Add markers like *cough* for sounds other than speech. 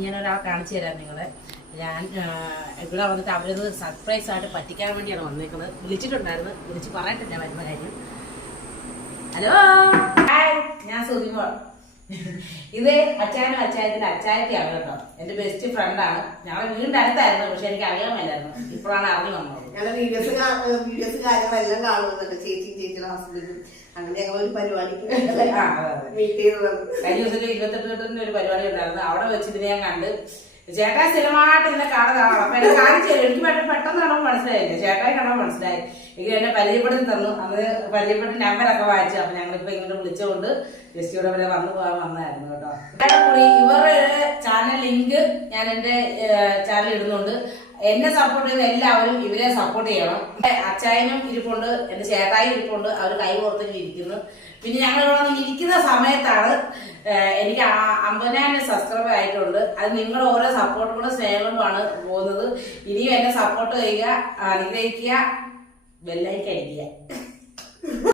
ഞാനൊരാൾ കാണിച്ചു തരാം നിങ്ങളെ. ഞാൻ ഇവിടെ വന്നിട്ട് അവരത് സർപ്രൈസ് ആയിട്ട് പറ്റിക്കാൻ വേണ്ടിയാണ് വന്നേക്കുന്നത്. വിളിച്ചിട്ടുണ്ടായിരുന്നു. വിളിച്ച് പറയട്ടില്ല വരുന്ന കാര്യം. ഹലോ ഞാൻ സുധിമോൾ ഇത് അച്ചായനും അച്ചായത്തിന്റെ അച്ചായത്തിയാണ് കേട്ടോ. എന്റെ ബെസ്റ്റ് ഫ്രണ്ടാണ് ഞങ്ങളെ വീടിന്റെ അടുത്തായിരുന്നു പക്ഷെ എനിക്ക് അറിയാൻ മേലായിരുന്നു. ഇപ്പോഴാണ് അറിഞ്ഞു വന്നത്. ഞങ്ങളുടെ വീഡിയോസ് വീഡിയോസ് കാര്യങ്ങളെല്ലാം കാണുന്നുണ്ട് ചേച്ചിയും ചേച്ചിയുടെ ഹസ്ബൻഡും അങ്ങനെ ഞങ്ങൾ ഒരു പരിപാടിക്ക്. *laughs* മീറ്റ് ചെയ്തതാണ്. കഴിഞ്ഞ ദിവസം ഇരുപത്തെട്ട് തൊട്ടിന്റെ ഒരു പരിപാടി ഉണ്ടായിരുന്നു. അവിടെ വെച്ചിട്ട് ഞാൻ കണ്ട് ചേട്ടാ സ്ഥിരമായിട്ട് ഇന്നെ കാണുന്നതാണ് അപ്പൊ എന്നെ കാണിച്ചു എനിക്ക് പെട്ടെന്ന് കാണുമ്പോൾ മനസ്സിലായില്ല? ചേട്ടായി കാണാൻ മനസ്സിലായി. എനിക്ക് എന്നെ പരിചയപ്പെടുത്തി തന്നു. അന്ന് പരിചയപ്പെട്ട് നമ്പറൊക്കെ വായിച്ചു. അപ്പൊ ഞങ്ങളിപ്പോ ഇങ്ങോട്ട് വിളിച്ചുകൊണ്ട് ജസ്റ്റ് ഇവിടെ വരെ വന്നു പോകാൻ വന്നായിരുന്നു കേട്ടോ. ഇവരുടെ ചാനൽ ലിങ്ക് ഞാൻ എന്റെ ചാനൽ ഇടുന്നുണ്ട്. എന്നെ സപ്പോർട്ട് ചെയ്യുന്ന എല്ലാവരും ഇവരെ സപ്പോർട്ട് ചെയ്യണം. അച്ചായനും ഇരിപ്പുണ്ട് എന്റെ ചേട്ടായും ഇരിപ്പുണ്ട് അവർ കൈ കോർത്തിങ്ങനെ ഇരിക്കുന്നു. പിന്നെ ഞങ്ങൾ ഇവിടെ ഇരിക്കുന്ന സമയത്താണ് എനിക്ക് അമ്പതിനായിരം സബ്സ്ക്രൈബർ ആയിട്ടുണ്ട്. അത് നിങ്ങളുടെ ഓരോ സപ്പോർട്ടുകളും കൂടെ സ്നേഹം പോകുന്നത്. ഇനിയും എന്നെ സപ്പോർട്ട് ചെയ്യുക അനുഗ്രഹിക്കുക ബെല്ലൈക്ക് അടിക്കുക.